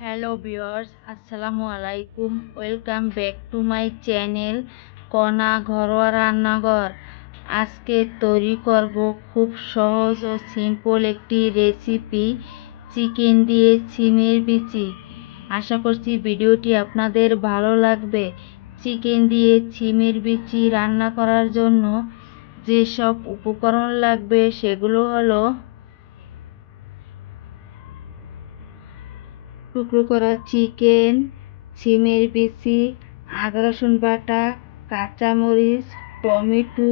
Hello viewers আসসালামু আলাইকুম। Welcome back to my channel কণা ঘরোয়া রান্নাঘর। আজকে তৈরি করব খুব সহজ ও সিম্পল একটি রেসিপি চিকেন দিয়ে সিমের বিচি। আশা করছি ভিডিওটি আপনাদের ভালো লাগবে। চিকেন দিয়ে সিমের বিচি রান্না করার জন্য যেসব উপকরণ লাগবে সেগুলো হলো টুকরো করা চিকেন, সিমের বিচি আদা রসুন বাটা, কাঁচামরিচ, টমেটো,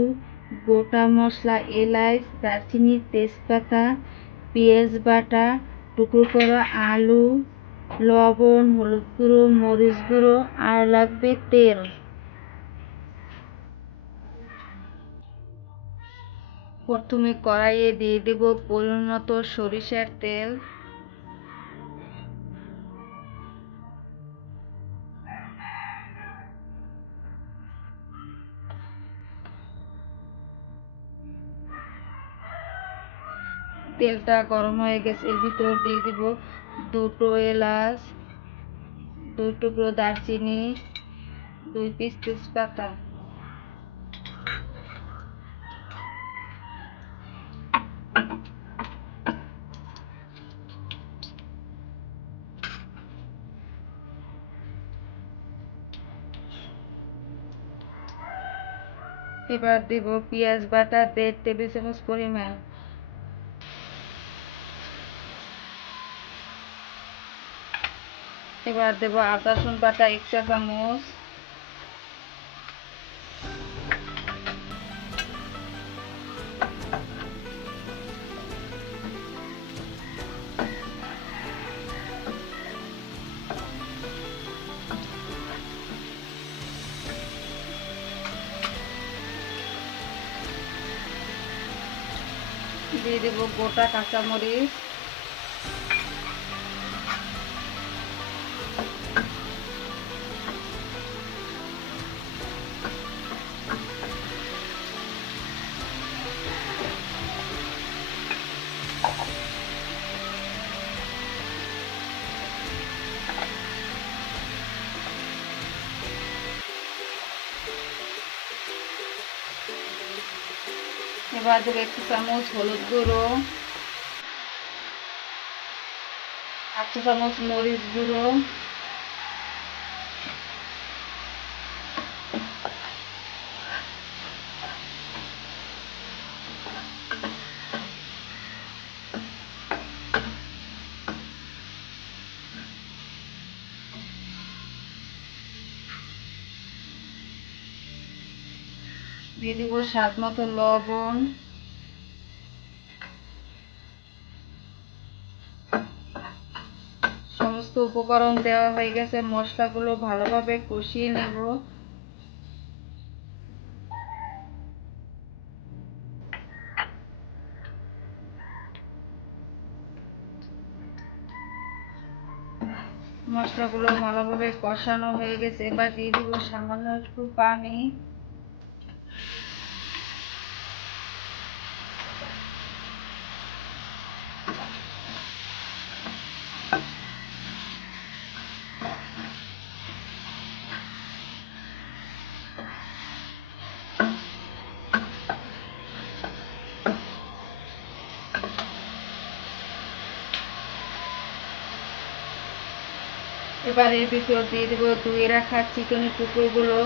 গোটা মশলা এলাচ দারচিনি, তেজপাতা, পেঁয়াজ বাটা, টুকরো করা আলু, লবণ, হলুদ গুঁড়ো, মরিচ গুঁড়ো আর লাগবে তেল। প্রথমে কড়াইয়ে দিয়ে দেব পরিণত সরিষার তেল। তেলটা গরম হয়ে গেছে, এর ভিতর দিয়ে দিব দুটো এলাচ দুই টুকরো দারচিনি, দুই পিস তেজপাতা। এবার দেব পেঁয়াজ বাটা দেড় টেবিল চামচ পরিমাণ। এবার দেবো আদা রসুন বাটা এক চা চামচ। দিয়ে দেবো গোটা কাঁচামরিচ। দেবো একটু চামচ হলুদ গুঁড়ো এক চামচ মরিচ গুঁড়ো দিয়ে দিব স্বাদ মতো লবণ। সমস্ত উপকরণ দেওয়া হয়ে গেছে, মশলাগুলো ভালোভাবে কষিয়ে নেব। মশলাগুলো ভালোভাবে কষানো হয়ে গেছে, এবার দিয়ে দিব সামান্য একটু পানি। এর ভিতর দিয়ে দেবো। ধুয়ে রাখা চিকেনের টুকরোগুলো।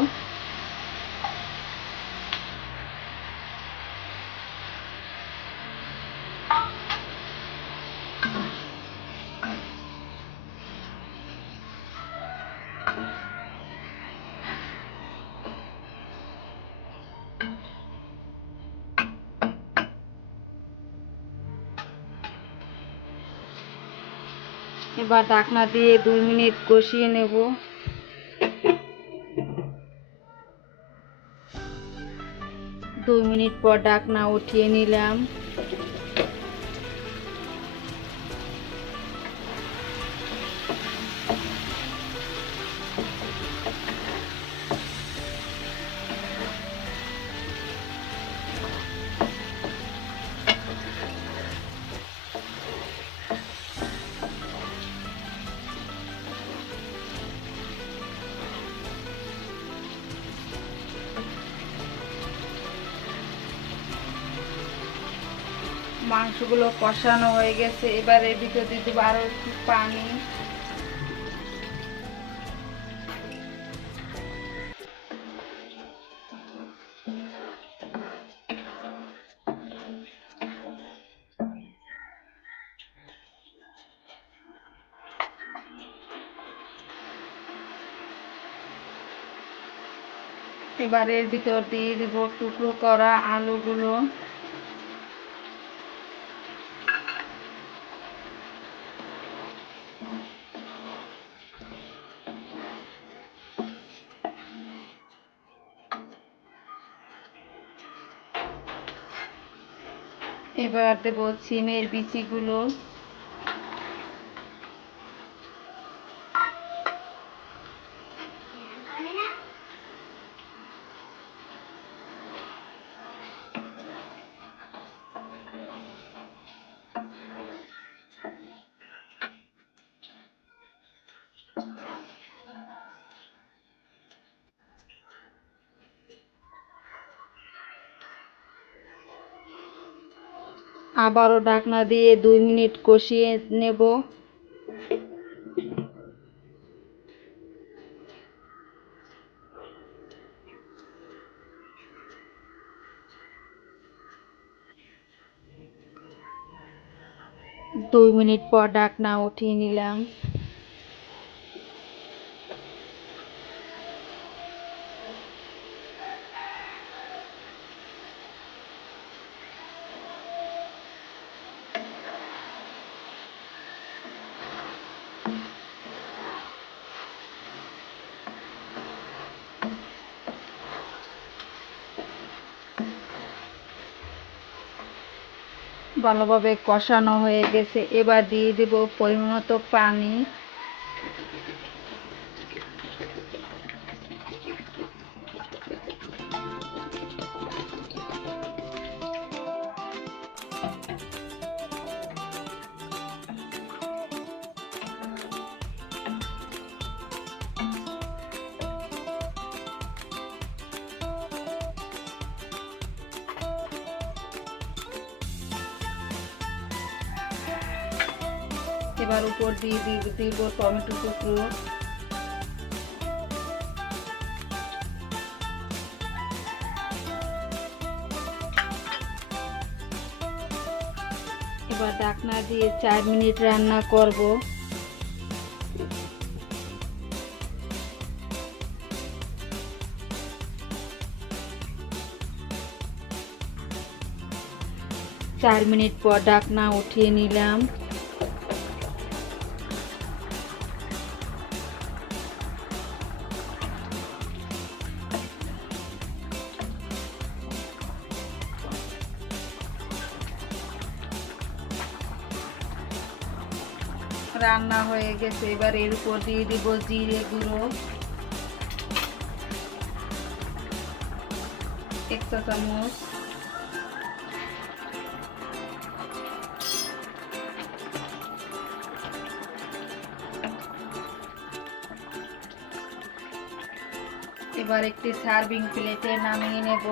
এবার ঢাকনা দিয়ে দুই মিনিট কষিয়ে নেব। দুই মিনিট পর ডাকনা উঠিয়ে নিলাম। মাংসগুলো কষানো হয়ে গেছে। এবার এর ভিতর দিয়ে দেবো একটু পানি। এবার ভিতর দিয়ে দিব টুকরো করা আলুগুলো। এবার দেবো সিমের বিচিগুলো আবারও ঢাকনা দিয়ে দুই মিনিট কষিয়ে নেব। দুই মিনিট পর ঢাকনা উঠিয়ে নিলাম। ভালোভাবে কষানো হয়ে গেছে। এবার দিয়ে দেব পরিমাণ মতো পানি। এবার উপর দিয়ে দিব টমেটো টুকরো। এবার ঢাকনা দিয়ে চার মিনিট রান্না করব। চার মিনিট পর ঢাকনা উঠিয়ে নিলাম। রান্না হয়ে গেছে। এবার এর উপর দিয়ে দিব জিরে গুঁড়ো। এক চা চামচ। এবার একটি সার্ভিং প্লেটে নামিয়ে নেব।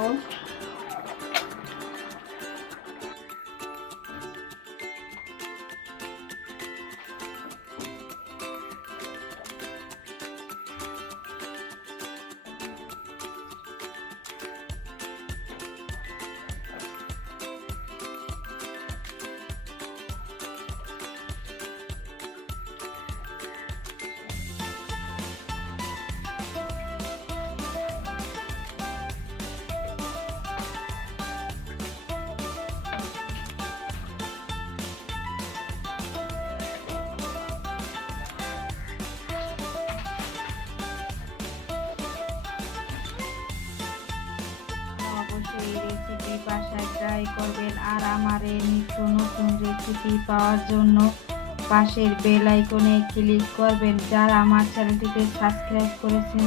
রেসিপি বাসায় ট্রাই করবেন আর আমার এই নিত্য নতুন রেসিপি পাওয়ার জন্য পাশের বেল আইকনে ক্লিক করবেন। যারা আমার চ্যানেলটিকে সাবস্ক্রাইব করেছেন,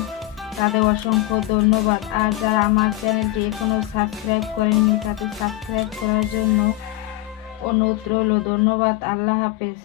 তাদের অসংখ্য ধন্যবাদ। আর যারা আমার চ্যানেলটি এখনও সাবস্ক্রাইব করেননি, তাদের সাবস্ক্রাইব করার জন্য অনুরোধ রইল। ধন্যবাদ। আল্লাহ হাফেজ।